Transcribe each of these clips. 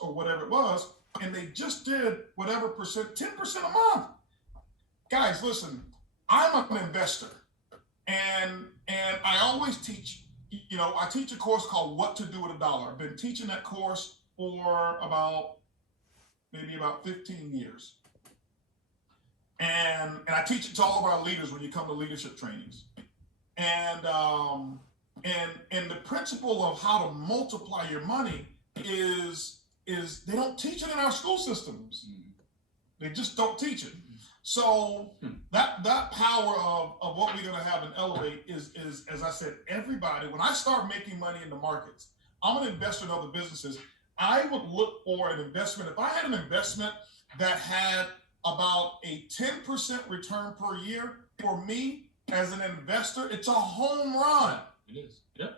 or whatever it was, and they just did whatever percent, 10% a month. Guys, listen, I'm an investor, and I always teach. I teach a course called What to Do with a Dollar. I've been teaching that course for maybe about 15 years. And I teach it to all of our leaders when you come to leadership trainings. And the principle of how to multiply your money is they don't teach it in our school systems. They just don't teach it. So that power of what we're going to have in Elevate is, as I said, everybody. When I start making money in the markets, I'm an investor in other businesses. I would look for an investment. If I had an investment that had about a 10% return per year, for me as an investor, it's a home run. It is. Yep.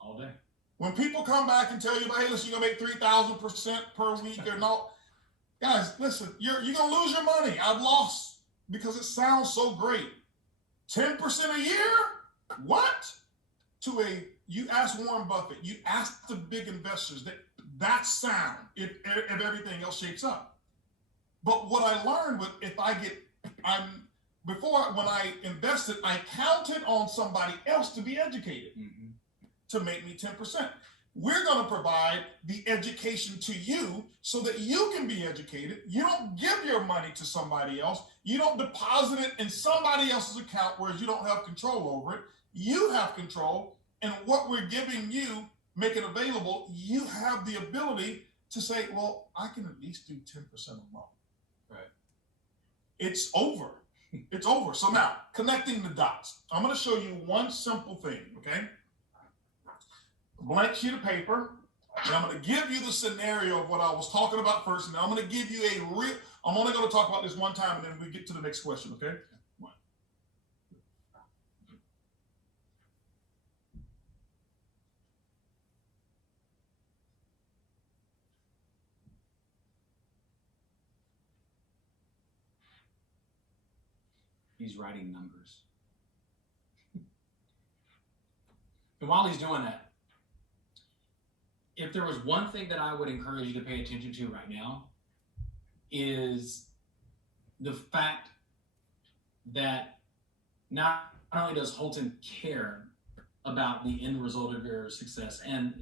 All day. When people come back and tell you, hey, listen, you're going to make 3,000% per week or no. Guys, listen, you're going to lose your money. I've lost because it sounds so great. 10% a year? What? You ask Warren Buffett, you ask the big investors, that's sound if everything else shapes up. But what I learned when I invested, I counted on somebody else to be educated to make me 10%. We're going to provide the education to you so that you can be educated. You don't give your money to somebody else. You don't deposit it in somebody else's account, whereas you don't have control over it. You have control, and what we're giving you, make it available, you have the ability to say, well, I can at least do 10% a month. Right. It's over. It's over. So now, connecting the dots. I'm going to show you one simple thing, okay? Blank sheet of paper, and I'm going to give you the scenario of what I was talking about first, and I'm going to give you I'm only going to talk about this one time, and then we get to the next question, okay? He's writing numbers. And while he's doing that, if there was one thing that I would encourage you to pay attention to right now, is the fact that not only does Holton care about the end result of your success and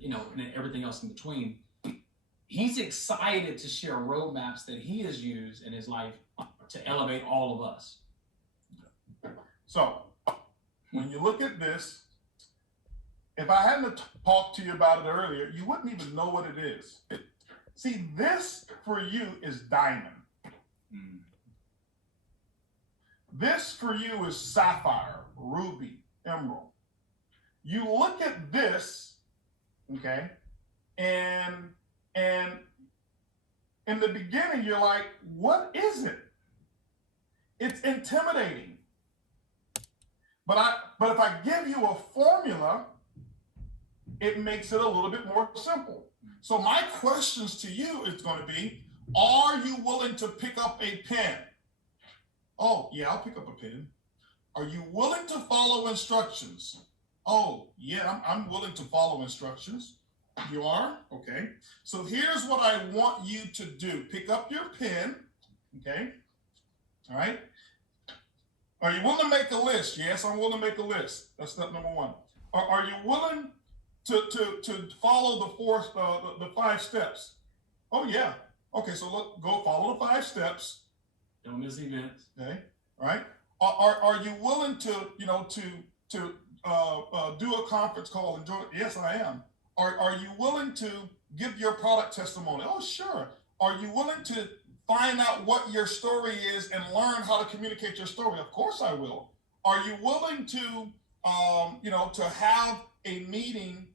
everything else in between, he's excited to share roadmaps that he has used in his life to elevate all of us. So when you look at this, if I hadn't talked to you about it earlier, you wouldn't even know what it is. See, this for you is diamond. This for you is sapphire, ruby, emerald. You look at this, okay, and in the beginning, you're like, what is it? It's intimidating. But if I give you a formula, it makes it a little bit more simple. So my questions to you is going to be, are you willing to pick up a pen? Oh, yeah, I'll pick up a pen. Are you willing to follow instructions? Oh, yeah, I'm willing to follow instructions. You are? Okay. So here's what I want you to do. Pick up your pen, okay? All right. Are you willing to make a list? Yes, I'm willing to make a list. That's step number one. Are you willing to follow the 5 steps? Oh yeah. Okay, so go follow the 5 steps. Don't miss events. Okay. All right. Are you willing to do a conference call and join? Yes, I am. Are you willing to give your product testimony? Oh, sure. Are you willing to find out what your story is and learn how to communicate your story? Of course I will. Are you willing to, to have a meeting?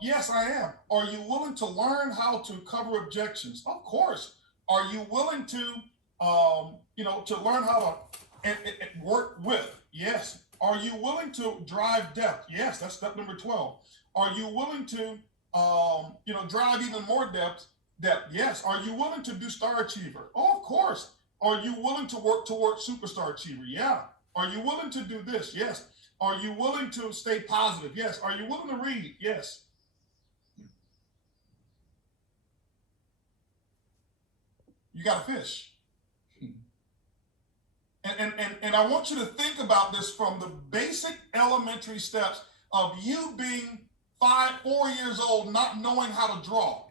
Yes, I am. Are you willing to learn how to cover objections? Of course. Are you willing to, to learn how to work with? Yes. Are you willing to drive depth? Yes, that's step number 12. Are you willing to, drive even more depth? Yes. Are you willing to do Star Achiever? Oh, of course. Are you willing to work towards Superstar Achiever? Yeah. Are you willing to do this? Yes. Are you willing to stay positive? Yes. Are you willing to read? Yes. you got to fish. And I want you to think about this from the basic elementary steps of you being 4 years old, not knowing how to draw,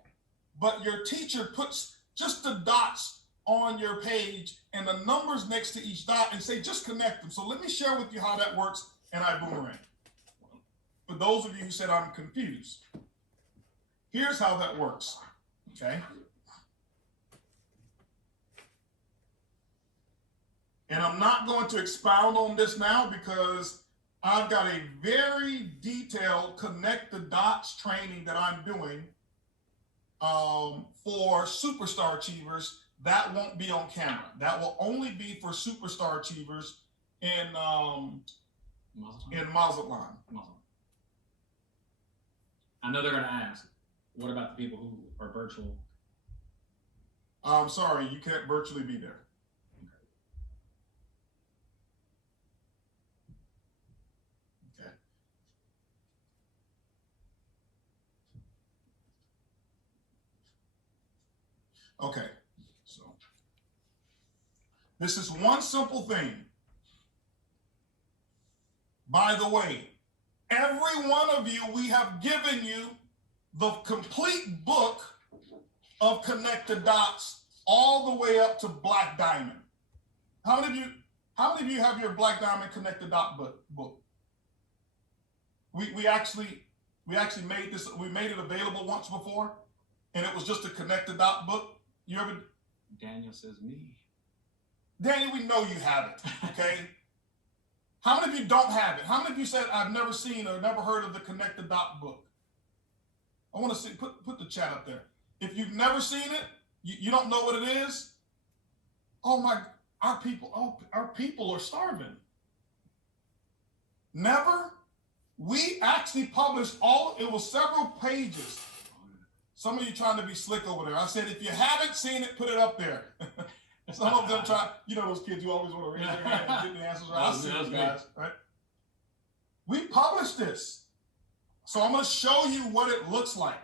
but your teacher puts just the dots on your page and the numbers next to each dot and say, just connect them. So let me share with you how that works in Ibuumerang. For those of you who said I'm confused, here's how that works, okay? And I'm not going to expound on this now because I've got a very detailed connect the dots training that I'm doing for superstar achievers. That won't be on camera. That will only be for superstar achievers in Mazatlan. I know they're going to ask, what about the people who are virtual? I'm sorry, you can't virtually be there. Okay, so this is one simple thing. By the way, every one of you, we have given you the complete book of Connect the Dots all the way up to Black Diamond. How many of you have your Black Diamond Connect the Dot book? We actually made this, we made it available once before, and it was just a Connect the Dot book. You ever? Daniel says me. Daniel, we know you have it, okay? How many of you don't have it? How many of you said, I've never seen or never heard of the Connect the Dot book? I want to see, put the chat up there. If you've never seen it, you don't know what it is? Oh my, our people are starving. Never? We actually published it was several pages. Some of you trying to be slick over there. I said, if you haven't seen it, put it up there. Some of them try, you know those kids who always want to raise their hand and get the answers right. I see those guys, right? We published this. So I'm going to show you what it looks like.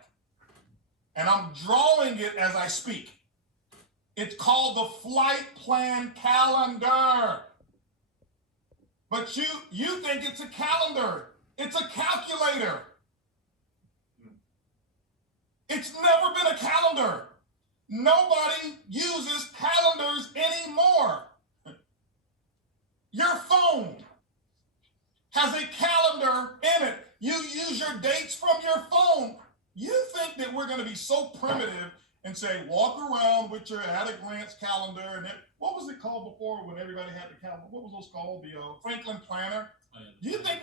And I'm drawing it as I speak. It's called the Flight Plan Calendar. But you think it's a calendar. It's a calculator. It's never been a calendar. Nobody uses calendars anymore. Your phone has a calendar in it. You use your dates from your phone. You think that we're going to be so primitive and say, walk around with your at-a-glance calendar. And what was it called before when everybody had the calendar? What was those called? The Franklin Planner? Do you think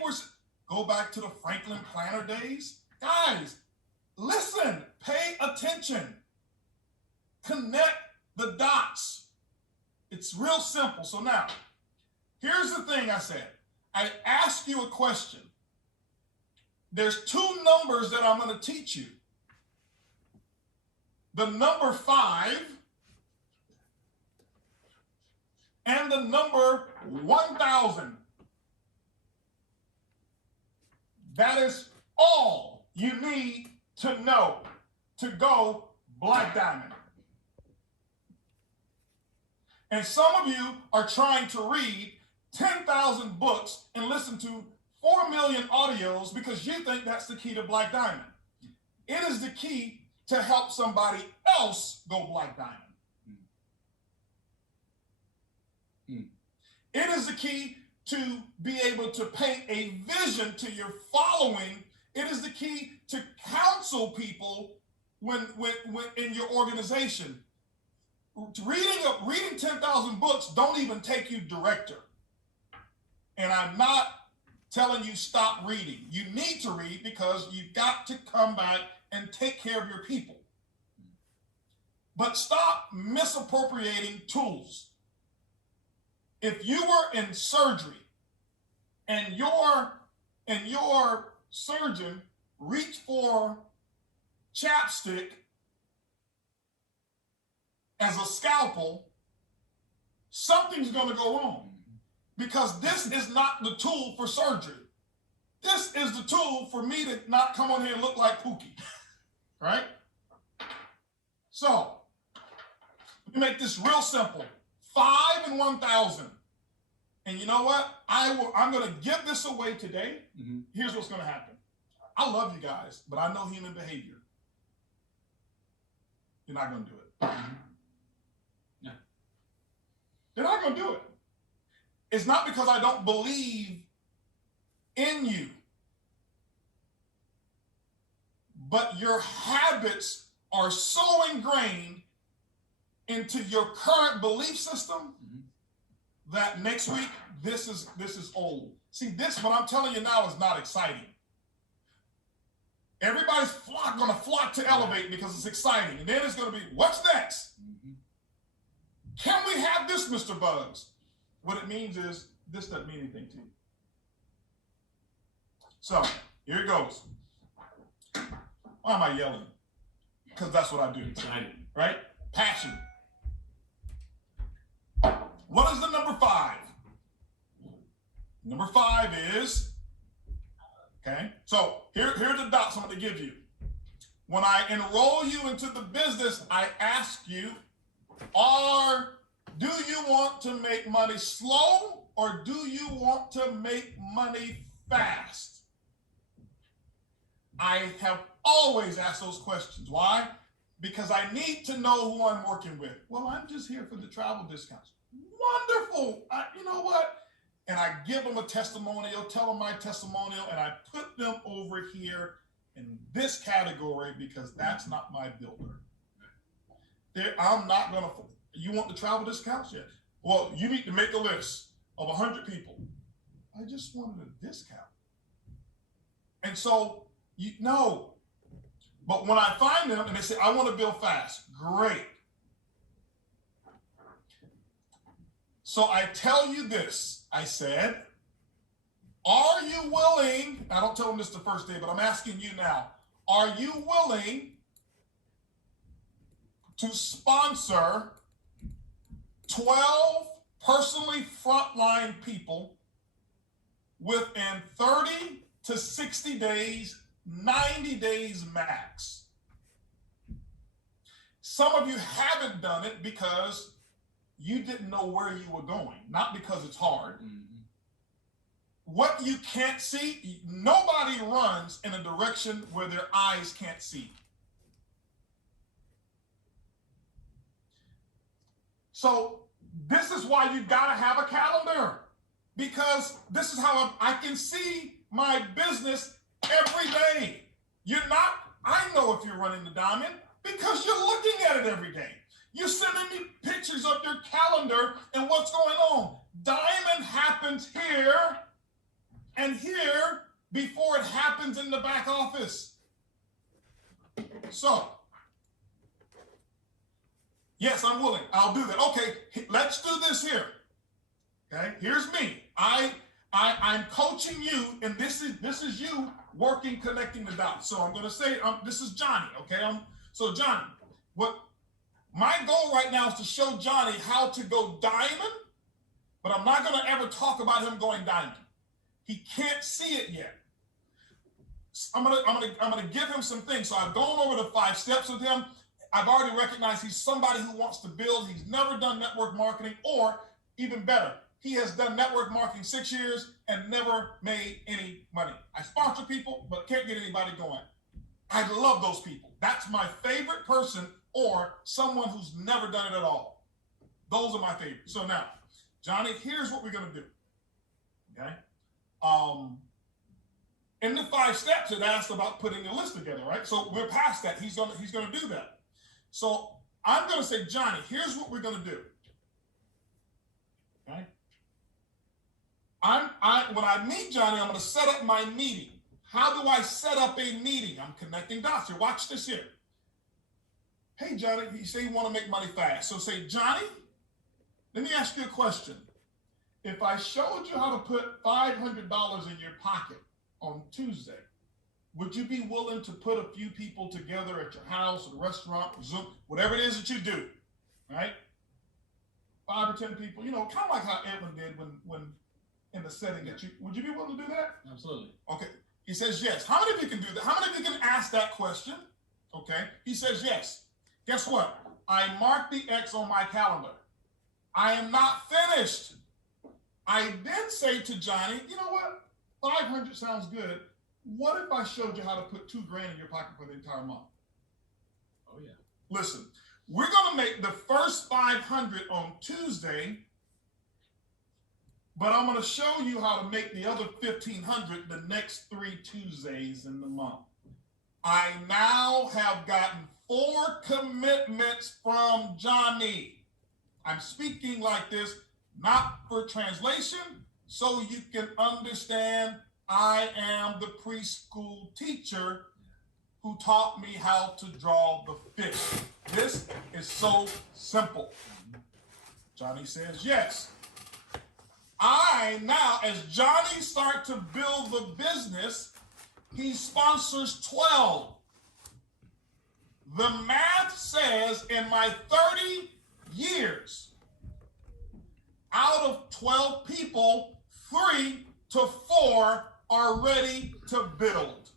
go back to the Franklin Planner days? Guys, listen, pay attention. Connect the dots. It's real simple. So now, here's the thing I said. I asked you a question. There's two numbers that I'm going to teach you. The number 5 and the number 1,000. That is all you need to know to go Black Diamond. And some of you are trying to read 10,000 books and listen to 4 million audios because you think that's the key to Black Diamond. It is the key to help somebody else go Black Diamond. It is the key to be able to paint a vision to your following. It is the key to counsel people when in your organization. Reading 10,000 books don't even take you director. And I'm not telling you stop reading. You need to read because you've got to come back and take care of your people. But stop misappropriating tools. If you were in surgery and your surgeon reached for chapstick as a scalpel, something's going to go wrong because this is not the tool for surgery. This is the tool for me to not come on here and look like Pookie, right? So We make this real simple. 5 and 1,000. And you know what? I'm going to give this away today. Mm-hmm. Here's what's going to happen. I love you guys, but I know human behavior. You're not going to do it. Mm-hmm. Yeah. They're not going to do it. It's not because I don't believe in you, but your habits are so ingrained into your current belief system that next week this is old. See, this what I'm telling you now is not exciting. Everybody's going to flock to Elevate because it's exciting, and then it's going to be what's next? Mm-hmm. Can we have this, Mr. Buggs? What it means is this doesn't mean anything to you. So here it goes. Why am I yelling? Because that's what I do. Excited. Right? Passion. What is the number 5? Number 5 is, okay, so here are the dots I'm going to give you. When I enroll you into the business, I ask you, do you want to make money slow or do you want to make money fast? I have always asked those questions. Why? Because I need to know who I'm working with. Well, I'm just here for the travel discounts. Wonderful. You know what? And I give them a testimonial, tell them my testimonial, and I put them over here in this category because that's not my builder. I'm not going to, you want the travel discounts? Yeah. Well, you need to make a list of 100 people. I just wanted a discount. And so, no. But when I find them and they say, I want to build fast, great. So I tell you this, I said, are you willing, I don't tell them this the first day, but I'm asking you now, are you willing to sponsor 12 personally frontline people within 30 to 60 days, 90 days max? Some of you haven't done it because you didn't know where you were going, not because it's hard. Mm-hmm. What you can't see, nobody runs in a direction where their eyes can't see. So this is why you gotta have a calendar, because this is how I can see my business every day. I know if you're running the diamond because you're looking at it every day. You're sending me pictures of your calendar and what's going on. Diamond happens here and here before it happens in the back office. So, yes, I'm willing. I'll do that. Okay, let's do this here. Okay, here's me. I'm coaching you, and this is you working, connecting the dots. So I'm going to say, this is Johnny. Okay, so Johnny, my goal right now is to show Johnny how to go diamond, but I'm not going to ever talk about him going diamond. He can't see it yet. I'm gonna give him some things. So I've gone over the 5 steps with him. I've already recognized he's somebody who wants to build. He's never done network marketing, or even better, he has done network marketing 6 years and never made any money. I sponsor people, but can't get anybody going. I love those people. That's my favorite person, or someone who's never done it at all. Those are my favorites. So now, Johnny, here's what we're gonna do. Okay. In the 5 steps, it asked about putting a list together, right? So we're past that. He's gonna do that. So I'm gonna say, Johnny, here's what we're gonna do. Okay. When I meet Johnny, I'm gonna set up my meeting. How do I set up a meeting? I'm connecting dots here. Watch this here. Hey, Johnny, you say you want to make money fast. So say, Johnny, let me ask you a question. If I showed you how to put $500 in your pocket on Tuesday, would you be willing to put a few people together at your house or restaurant or Zoom, whatever it is that you do, right? 5 or 10 people, kind of like how Edwin did when in the setting that would you be willing to do that? Absolutely. Okay. He says yes. How many of you can do that? How many of you can ask that question? Okay. He says yes. Guess what? I mark the X on my calendar. I am not finished. I then say to Johnny, you know what? 500 sounds good. What if I showed you how to put $2,000 in your pocket for the entire month? Oh, yeah. Listen, we're going to make the first 500 on Tuesday, but I'm going to show you how to make the other 1,500 the next 3 Tuesdays in the month. I now have gotten 4 commitments from Johnny. I'm speaking like this, not for translation, so you can understand I am the preschool teacher who taught me how to draw the fish. This is so simple. Johnny says yes. I now, as Johnny starts to build the business, he sponsors 12. The math says in my 30 years, out of 12 people, 3 to 4 are ready to build.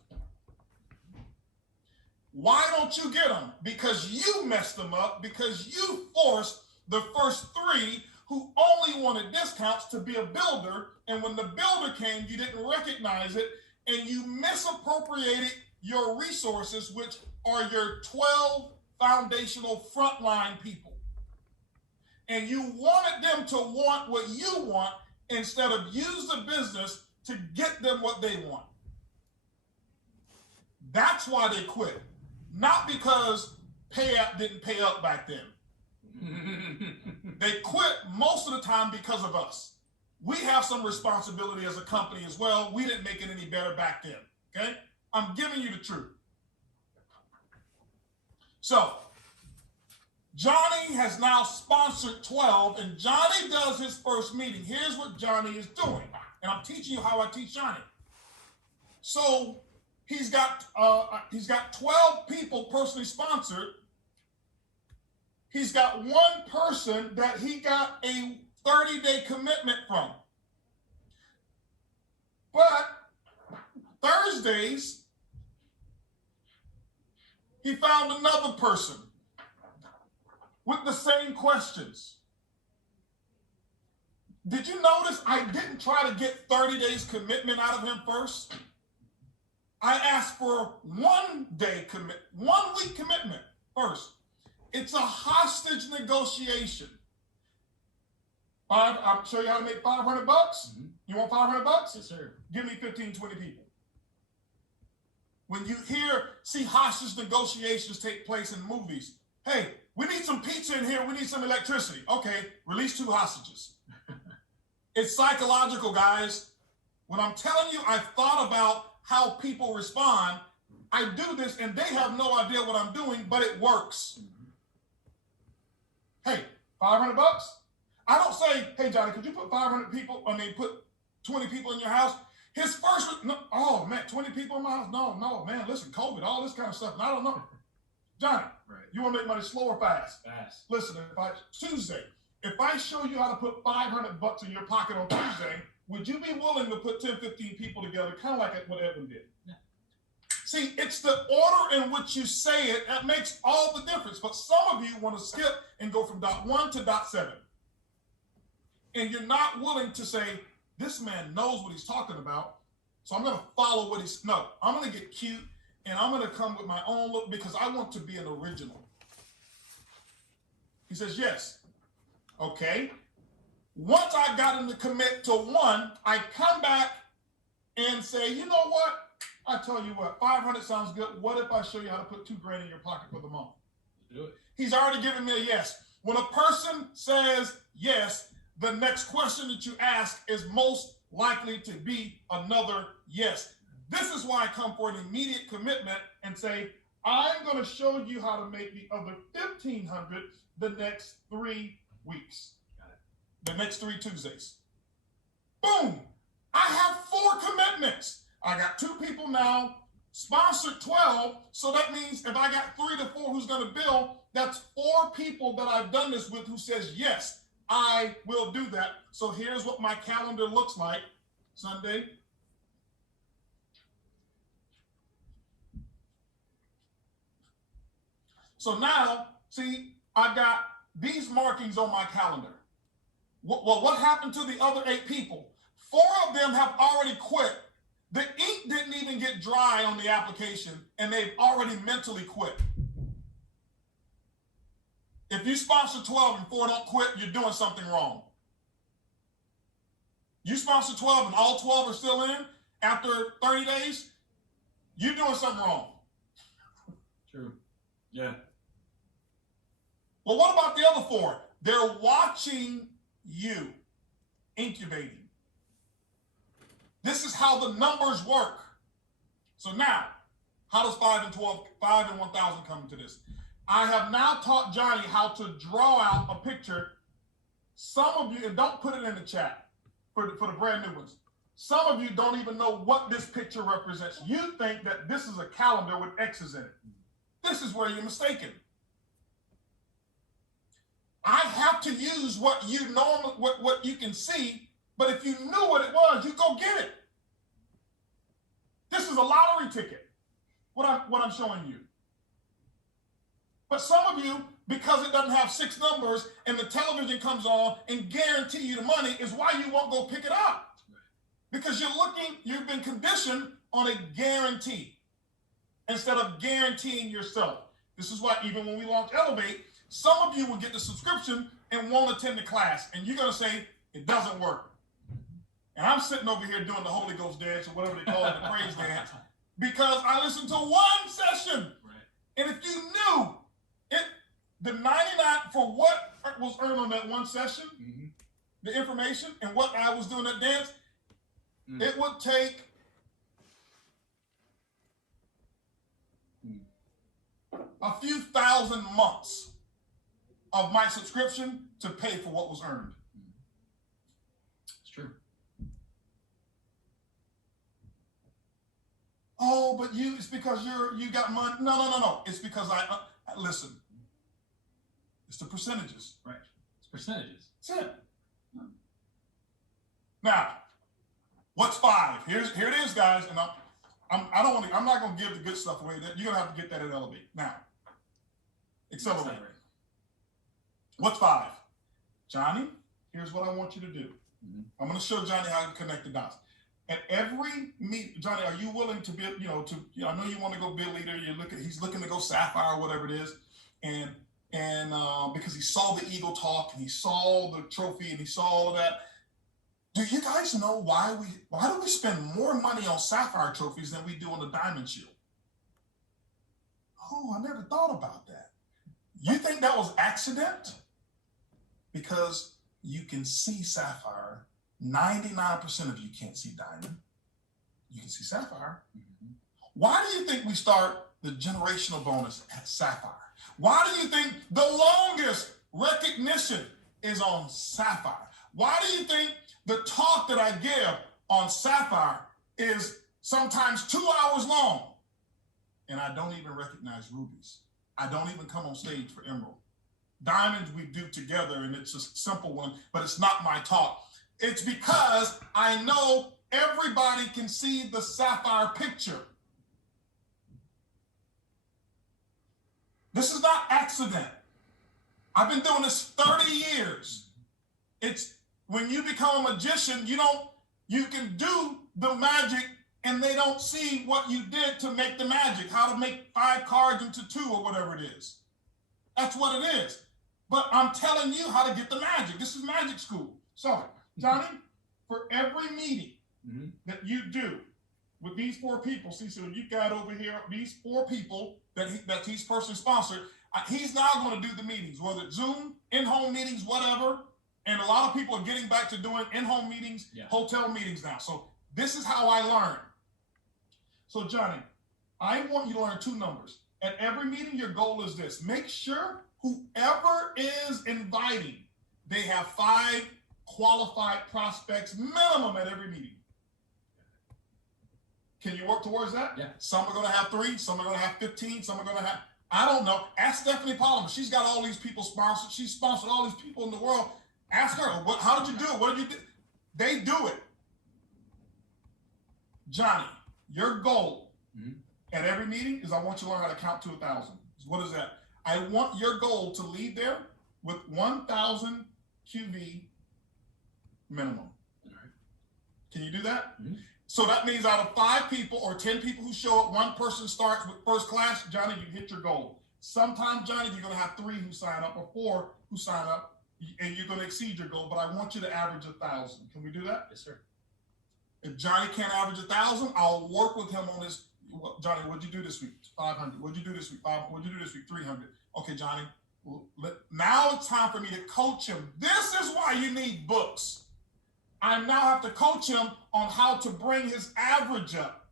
Why don't you get them? Because you messed them up, because you forced the first 3 who only wanted discounts to be a builder, and when the builder came, you didn't recognize it, and you misappropriated your resources, which are your 12 foundational frontline people. And you wanted them to want what you want instead of use the business to get them what they want. That's why they quit. Not because pay up didn't pay up back then. They quit most of the time because of us. We have some responsibility as a company as well. We didn't make it any better back then, okay? I'm giving you the truth. So, Johnny has now sponsored 12, and Johnny does his first meeting. Here's what Johnny is doing, and I'm teaching you how I teach Johnny. So he's got 12 people personally sponsored. He's got one person that he got a 30-day commitment from. But Thursdays, he found another person with the same questions. Did you notice I didn't try to get 30 days commitment out of him first? I asked for 1 week commitment first. It's a hostage negotiation. I'll show you how to make $500. Mm-hmm. You want $500? Yes, sir. Give me 15, 20 people. When you see hostage negotiations take place in movies, hey, we need some pizza in here. We need some electricity. Okay, release 2 hostages. It's psychological, guys. When I'm telling you, I've thought about how people respond. I do this, and they have no idea what I'm doing, but it works. Hey, $500? I don't say, hey, Johnny, could you put 20 people in your house? His first, no, oh, man, 20 people in my house? No, man, listen, COVID, all this kind of stuff. And I don't know. Johnny, right. You want to make money slow or fast? Fast. Listen, if I show you how to put $500 in your pocket on Tuesday, would you be willing to put 10, 15 people together, kind of like what Edwin did? Yeah. See, it's the order in which you say it that makes all the difference. But some of you want to skip and go from dot 1 to dot 7. And you're not willing to say, this man knows what he's talking about, so I'm going to follow what he's, no, I'm going to get cute, and I'm going to come with my own look because I want to be an original. He says, yes. Okay. Once I got him to commit to 1, I come back and say, you know what? I tell you what, 500 sounds good. What if I show you how to put $2,000 in your pocket for the month? Do it. He's already given me a yes. When a person says yes, the next question that you ask is most likely to be another yes. This is why I come for an immediate commitment and say, I'm going to show you how to make the other 1,500 the next 3 weeks. Got it. The next 3 Tuesdays. Boom! I have 4 commitments. I got 2 people now, sponsored 12, so that means if I got 3 to 4 who's going to bill, that's 4 people that I've done this with who says, yes, I will do that. So here's what my calendar looks like. Sunday. So now, see, I've got these markings on my calendar. Well, what happened to the other 8 people? 4 of them have already quit. The ink didn't even get dry on the application, and they've already mentally quit. If you sponsor 12 and 4 don't quit, you're doing something wrong. You sponsor 12 and all 12 are still in after 30 days, you're doing something wrong. True. Yeah. Well, what about the other 4? They're watching you, incubating. This is how the numbers work. So now, how does 5 and 12, 5 and 1,000 come into this? I have now taught Johnny how to draw out a picture. Some of you, and don't put it in the chat for the brand new ones. Some of you don't even know what this picture represents. You think that this is a calendar with X's in it. This is where you're mistaken. I have to use what you normally, what you can see, but if you knew what it was, you go get it. This is a lottery ticket, what I'm showing you. But some of you, because it doesn't have 6 numbers and the television comes on and guarantee you the money, is why you won't go pick it up. Because you've been conditioned on a guarantee instead of guaranteeing yourself. This is why even when we launch Elevate, some of you will get the subscription and won't attend the class. And you're going to say, it doesn't work. And I'm sitting over here doing the Holy Ghost dance or whatever they call it, the praise dance, because I listened to one session. Right. And if you knew it, the 99 for what was earned on that one session, the information and what I was doing that dance, it would take a few thousand months of my subscription to pay for what was earned. It's true. Oh, but it's because you got money. No. It's because I listen. It's the percentages. Right. It's percentages. That's it. Now, what's 5? Here it is, guys. And I'm not going to give the good stuff away. You're going to have to get that at Elevate. Now, accelerate. What's 5? Johnny, here's what I want you to do. I'm going to show Johnny how to connect the dots. At every meet, Johnny, are you willing to be, I know you want to go be a leader. He's looking to go Sapphire or whatever it is. And because he saw the Eagle talk and he saw the trophy and he saw all of that. Do you guys know why do we spend more money on Sapphire trophies than we do on the Diamond Shield? Oh, I never thought about that. You think that was accident? Because you can see Sapphire. 99% of you can't see Diamond. You can see Sapphire. Why do you think we start the generational bonus at Sapphire? Why do you think the longest recognition is on Sapphire? Why do you think the talk that I give on Sapphire is sometimes 2 hours long? And I don't even recognize rubies. I don't even come on stage for Emerald. Diamonds we do together, and it's a simple one, but it's not my talk. It's because I know everybody can see the Sapphire picture. This is not accident. I've been doing this 30 years. It's when you become a magician, you can do the magic and they don't see what you did to make the magic, how to make 5 cards into 2 or whatever it is. That's what it is. But I'm telling you how to get the magic. This is magic school. So, Johnny, for every meeting that you do with these 4 people, see, so you got over here these 4 people that he's personally sponsored. He's now going to do the meetings, whether it's Zoom, in-home meetings, whatever. And a lot of people are getting back to doing in-home meetings, hotel meetings now. So this is how I learn. So Johnny, I want you to learn 2 numbers. At every meeting, your goal is this. Make sure whoever is inviting, they have 5 qualified prospects minimum at every meeting. Can you work towards that? Yeah. Some are going to have 3, some are going to have 15, some are going to have, I don't know. Ask Stephanie Pollard. She's got all these people sponsored. She's sponsored all these people in the world. Ask her, how did you do it? What did you do? They do it. Johnny, your goal at every meeting is I want you to learn how to count to 1,000. What is that? I want your goal to lead there with 1,000 QV minimum. All right. Can you do that? Mm-hmm. So that means out of 5 people or 10 people who show up, 1 person starts with first class. Johnny, you hit your goal. Sometimes, Johnny, you're going to have 3 who sign up or 4 who sign up, and you're going to exceed your goal. But I want you to average 1,000. Can we do that? Yes, sir. If Johnny can't average 1,000, I'll work with him on this. Johnny, what'd you do this week? 500. What'd you do this week? 500. What'd you do this week? 300. Okay, Johnny. Now it's time for me to coach him. This is why you need books. I now have to coach him on how to bring his average up.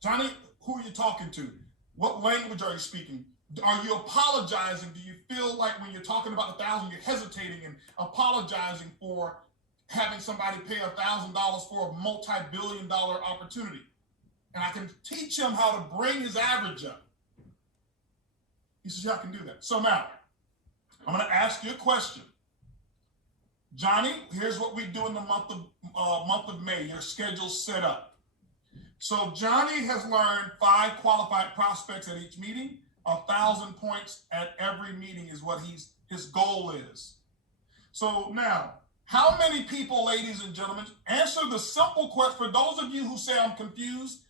Johnny, who are you talking to? What language are you speaking? Are you apologizing? Do you feel like when you're talking about 1,000, you're hesitating and apologizing for having somebody pay $1,000 for a multi-billion-dollar opportunity? And I can teach him how to bring his average up. He says, yeah, I can do that. So now, I'm going to ask you a question. Johnny, here's what we do in the month of May. Your schedule's set up. So Johnny has learned 5 qualified prospects at each meeting. 1,000 points at every meeting is what his goal is. So now, how many people, ladies and gentlemen, answer the simple question. For those of you who say I'm confused,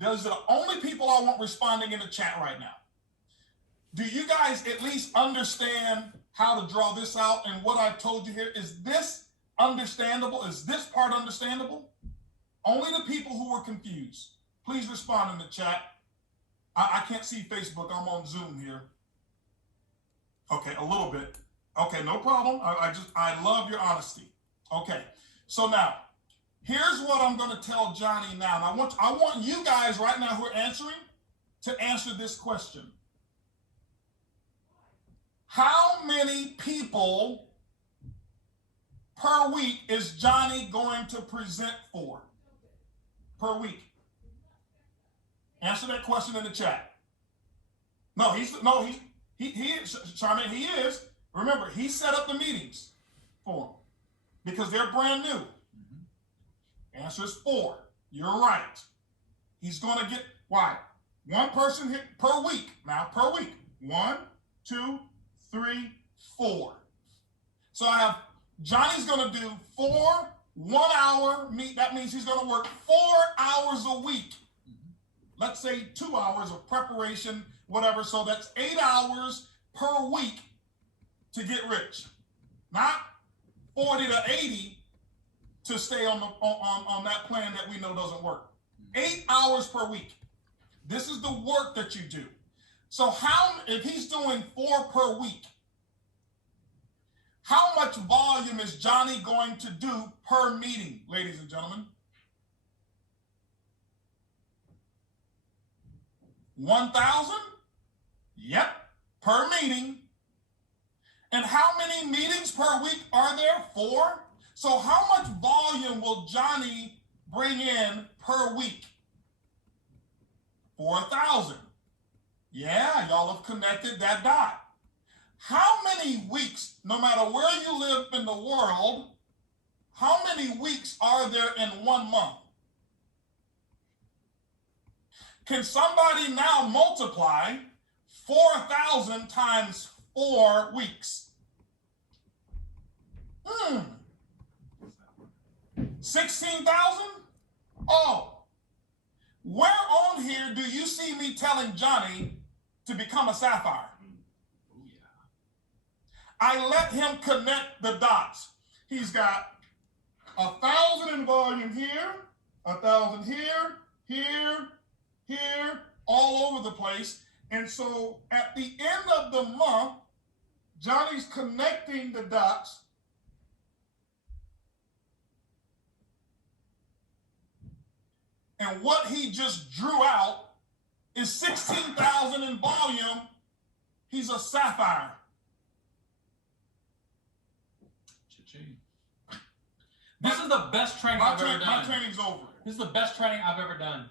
those are the only people I want responding in the chat right now. Do you guys at least understand how to draw this out? And what I've told you here, is this understandable? Is this part understandable? Only the people who were confused. Please respond in the chat. I can't see Facebook. I'm on Zoom here. Okay, a little bit. Okay, no problem. I love your honesty. Okay, so now, here's what I'm going to tell Johnny now. And I want you guys right now who are answering to answer this question. How many people per week is Johnny going to present for? Per week. Answer that question in the chat. He is, Charmaine, he is. Remember, he set up the meetings for them because they're brand new. Mm-hmm. Answer is 4. You're right. He's going to get, why? 1 person hit per week. Now, per week. 1, 2, 3, 4. So I have, Johnny's going to do 4 1-hour meet. That means he's going to work 4 hours a week. Mm-hmm. Let's say 2 hours of preparation, whatever. So that's 8 hours per week to get rich. Not 40 to 80 to stay on that plan that we know doesn't work. 8 hours per week. This is the work that you do. So if he's doing 4 per week, how much volume is Johnny going to do per meeting, ladies and gentlemen? 1,000? Yep, per meeting. And how many meetings per week are there? 4. So how much volume will Johnny bring in per week? 4,000. Yeah, y'all have connected that dot. How many weeks, no matter where you live in the world, how many weeks are there in 1 month? Can somebody now multiply 4,000 times 4 weeks? 16,000? Oh, where on here do you see me telling Johnny to become a sapphire? Oh, yeah. I let him connect the dots. He's got 1,000 in volume here, 1,000 here, all over the place. And so at the end of the month, Johnny's connecting the dots. And what he just drew out is 16,000 in volume. He's a sapphire. Cha-ching. This is the best training I've ever done. My training's over. This is the best training I've ever done.